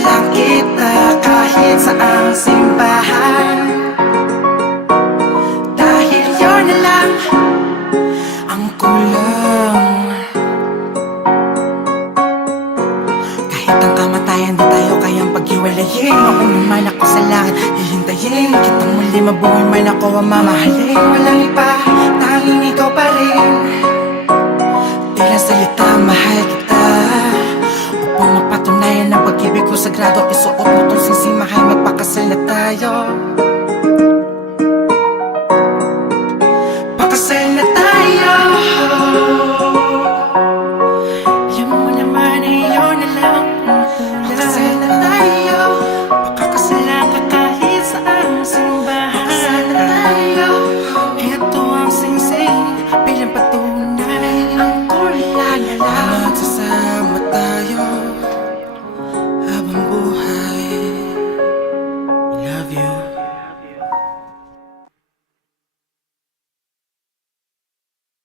lang kita kahit sa ang simbahan. Dahil yun na lang ang kulang Kahit ang kamatayan di tayo kayang paghiwalayin. Ako naman ako sa langit hihintayin. Kitang muli mabuhay man ako ang mamahalin. Walang iba, Nada, eso otro, tú sí, sí,